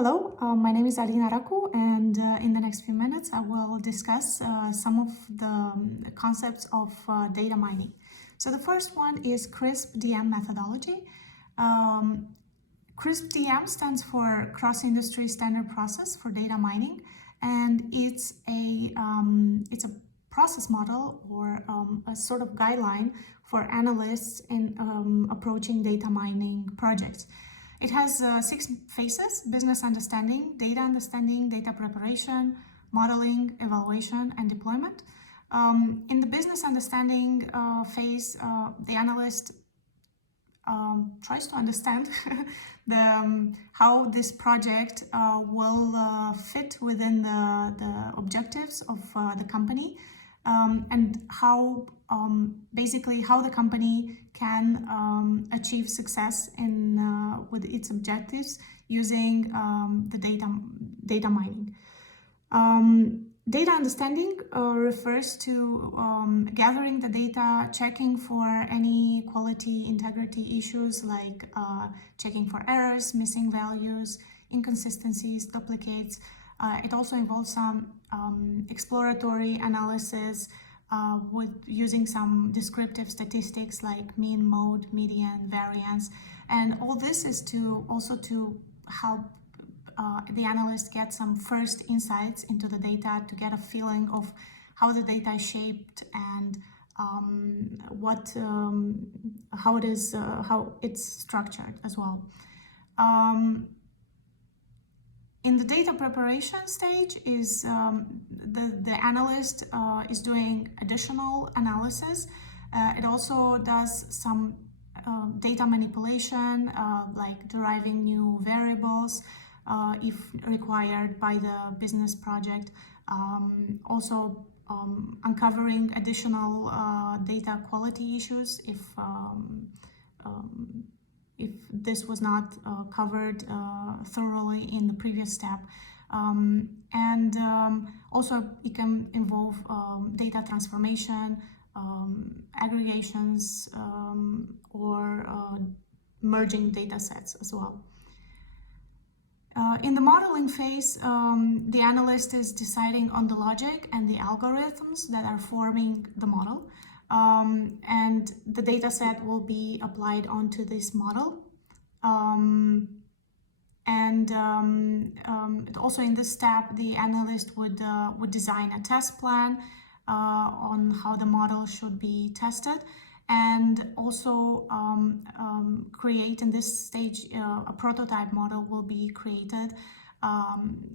Hello, my name is Alina Raku, and in the next few minutes I will discuss some of the concepts of data mining. So the first one is CRISP-DM methodology. CRISP-DM stands for Cross-Industry Standard Process for Data Mining, and it's a process model or a sort of guideline for analysts in approaching data mining projects. It has 6 phases: business understanding, data preparation, modeling, evaluation, and deployment. In the business understanding phase, the analyst tries to understand how this project will fit within the objectives of the company, and how basically how the company can achieve success in with its objectives using the data mining. Data understanding refers to gathering the data, checking for any quality integrity issues like checking for errors, missing values, inconsistencies, duplicates. It also involves some exploratory analysis with using some descriptive statistics like mean, mode, median, variance, and all this is to help the analyst get some first insights into the data, to get a feeling of how the data is shaped and how it's structured as well. In the data preparation stage is the analyst is doing additional analysis. It also does some data manipulation, like deriving new variables if required by the business project. Also uncovering additional data quality issues if this was not covered thoroughly in the previous step. Also it can involve data transformation, aggregations, or merging data sets as well. In the modeling phase, the analyst is deciding on the logic and the algorithms that are forming the model. And the data set will be applied onto this model. Also in this step, the analyst would design a test plan on how the model should be tested, and also create in this stage a prototype model will be created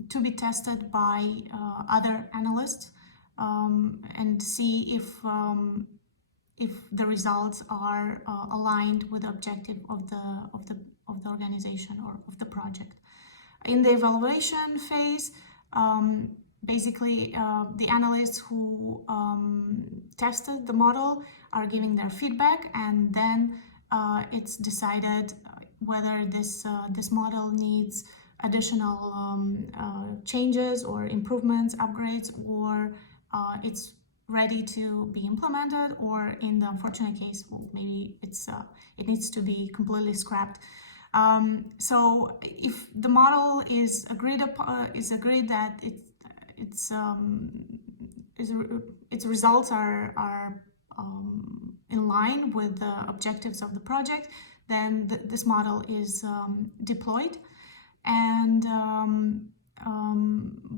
to be tested by other analysts and see if the results are aligned with the objective of the organization or of the project. In the evaluation phase, basically the analysts who tested the model are giving their feedback, and then it's decided whether this model needs additional changes or improvements, upgrades, or it's ready to be implemented, or in the unfortunate case, well, maybe it needs to be completely scrapped. So if the model is agreed that its results are in line with the objectives of the project, then this model is deployed. And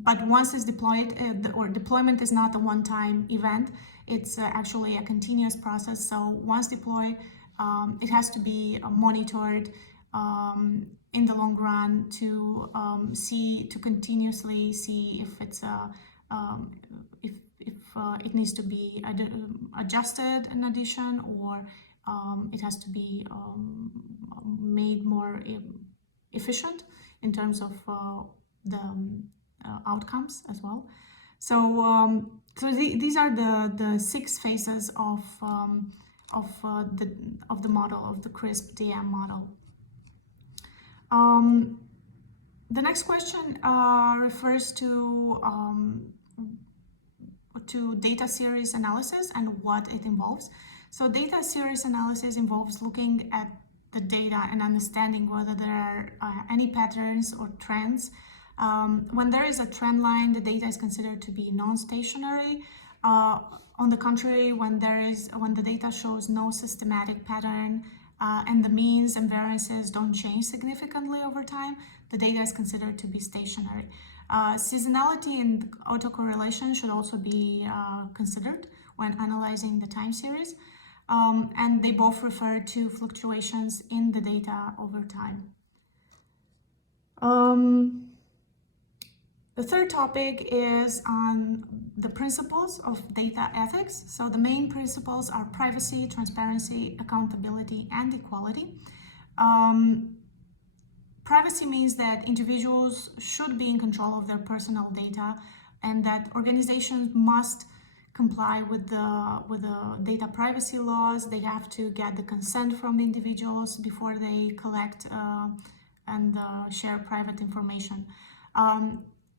but once it's deployed, or deployment is not a one-time event, it's actually a continuous process. So once deployed, it has to be monitored in the long run to continuously see if it's if it needs to be adjusted in addition, or it has to be made more efficient in terms of the outcomes as well. So these are the 6 phases of the model, of the CRISP-DM model. The next question refers to data series analysis and what it involves. So data series analysis involves looking at the data and understanding whether there are any patterns or trends. When there is a trend line, the data is considered to be non-stationary. On the contrary, when the data shows no systematic pattern and the means and variances don't change significantly over time, the data is considered to be stationary. Seasonality and autocorrelation should also be considered when analyzing the time series, and they both refer to fluctuations in the data over time. The third topic is on the principles of data ethics. So the main principles are privacy, transparency, accountability, and equality. Privacy means that individuals should be in control of their personal data, and that organizations must comply with the data privacy laws. They have to get the consent from individuals before they collect and share private information.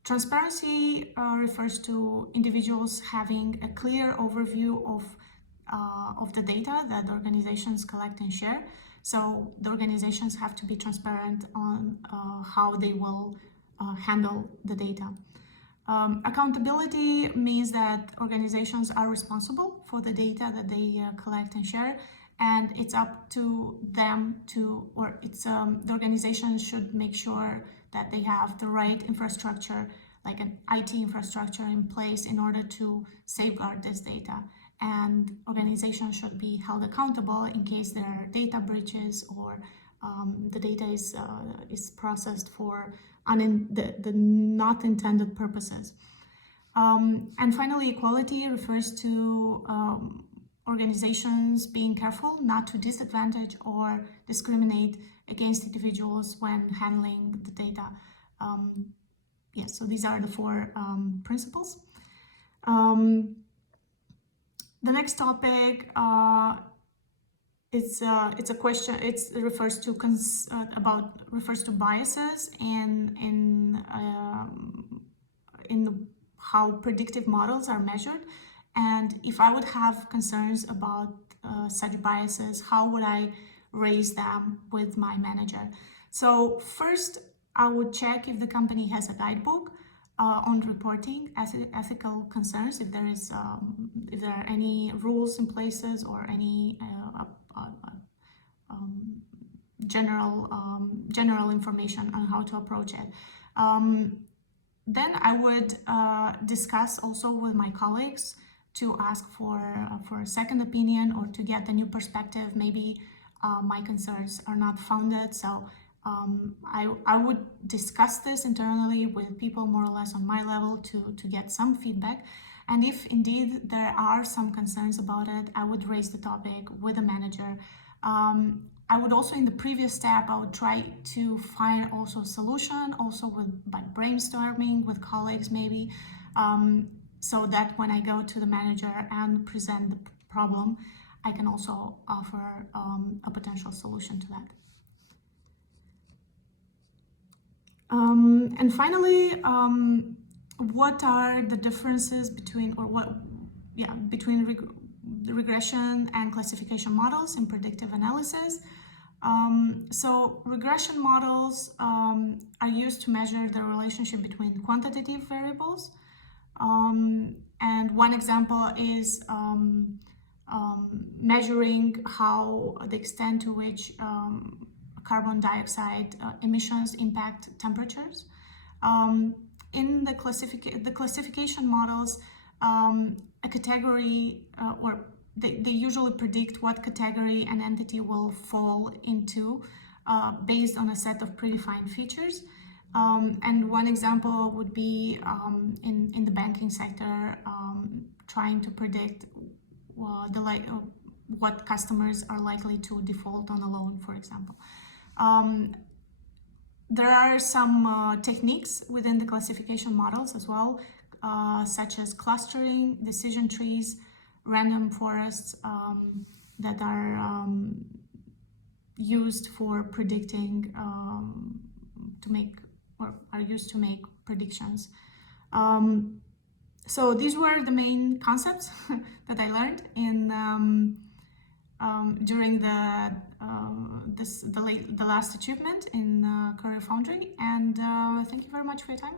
Transparency refers to individuals having a clear overview of the data that organizations collect and share. So the organizations have to be transparent on how they will handle the data. Accountability means that organizations are responsible for the data that they collect and share, and it's up to them to, or it's the organization should make sure that they have the right infrastructure, like an IT infrastructure in place in order to safeguard this data. And organizations should be held accountable in case there are data breaches or the data is processed for the not intended purposes. And finally, equality refers to organizations being careful not to disadvantage or discriminate against individuals when handling the data. So these are the four principles. The next topic it's a question. It refers to biases in how predictive models are measured, and if I would have concerns about such biases, how would I raise them with my manager? So first, I would check if the company has a guidebook on reporting ethical concerns, if there are any rules in places or any general information on how to approach it. Then I would discuss also with my colleagues to ask for a second opinion or to get a new perspective. Maybe my concerns are not founded, so I would discuss this internally with people more or less on my level to get some feedback. And if indeed there are some concerns about it, I would raise the topic with the manager. I would also, in the previous step, I would try to find also a solution, also by brainstorming with colleagues maybe, so that when I go to the manager and present the problem, I can also offer a potential solution to that. And finally, what are the differences between regression and classification models in predictive analysis? So regression models are used to measure the relationship between quantitative variables. And one example is measuring how the extent to which carbon dioxide emissions impact temperatures. In the classification models, a category, they usually predict what category an entity will fall into based on a set of predefined features. And one example would be in the banking sector, trying to predict what customers are likely to default on a loan, for example. There are some techniques within the classification models as well, such as clustering, decision trees, random forests that are used for predicting, are used to make predictions. So these were the main concepts that I learned during the last achievement in CareerFoundry. And thank you very much for your time.